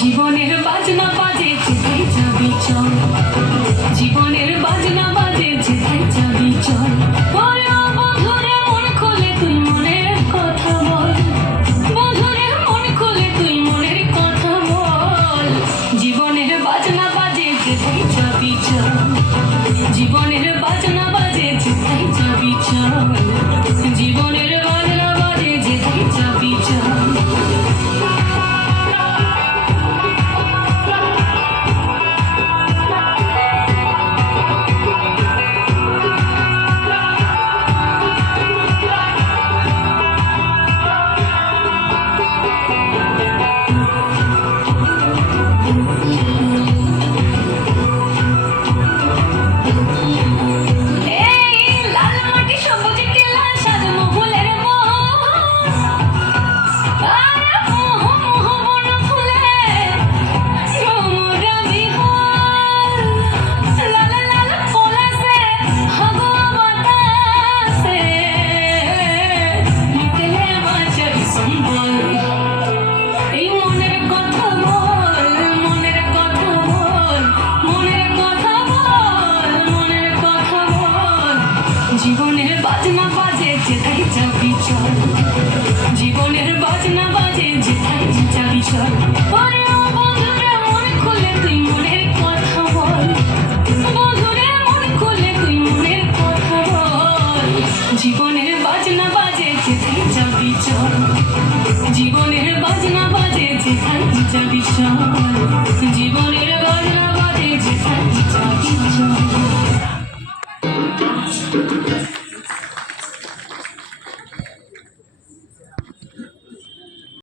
জীবনের বাজনা বাজে যেথায় যাবি চল, জীবনের বাজনা বাজে যেথায় যাবি চল। বন্ধুরে মন খুলে তুই মনের কথা বল, বন্ধুরে মন খুলে তুই মনের কথা বল। জীবনের বাজনা বাজে যেথায় যাবি চল, জীবনের বাজনা বাজে যেথায় যাবি চল, জীবনের বাজনা বাজে যেথায় যাবি চল। জীবনের বাজনা বাজে যেথায় যাবি চল, জীবনের বাজনা বাজে যেথায় যাবি চল। বন্ধুরে মন খুলে তুই মনের কথা বল, বন্ধুরে মন খুলে তুই মনের কথা বল। জীবনের বাজনা বাজে যেথায় যাবি চল, জীবনের বাজনা বাজে যেথায় যাবি চল, জীবনের বাজনা বাজে যেথায় যাবি চল।